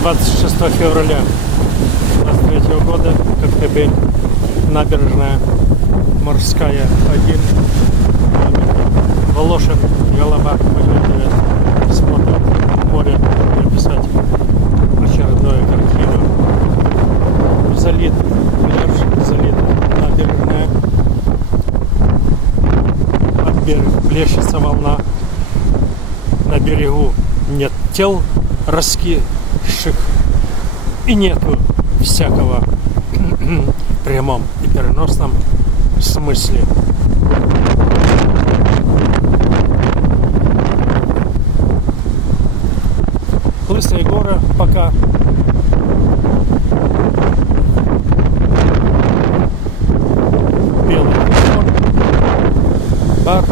26 февраля 23 года, Коктебель, набережная Морская 1, Волошин, голова выглядывает, смотрит в море, написать очередную картину. Залит, пляж залит, набережная, об берег плещется волна, на берегу нет тел раскисших и нету всякого в прямом и переносном смысле. Лысые горы пока. Белый фон. Бар.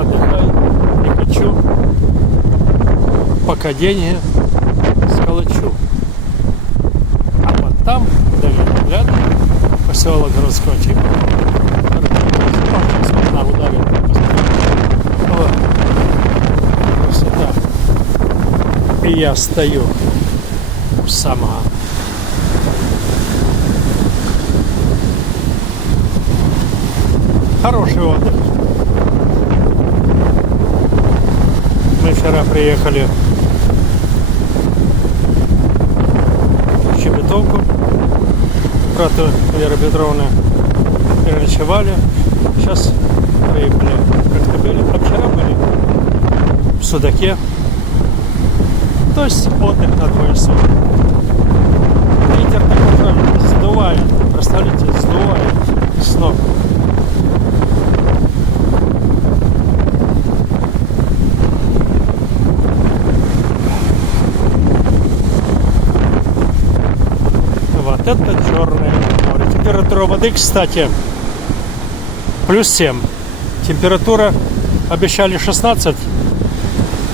Отдыхай. Не хочу. Пока деньги сколочу. А вот там, вдали, поселок городской типа. Смотря ударит. Вот. Красота. И я стою сама. Хороший отдых. Мы вчера приехали в Чебетовку, брату Веры Петровны, переночевали. Сейчас приехали в Коктебель, а вчера были в Судаке. То есть отдых на двое суток. Ветер так уже сдувает, представляете, сдувает с ног. Вот это черное море. Температура воды, кстати, +7. Температура обещали 16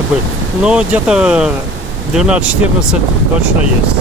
быть, но где-то 12-14 точно есть.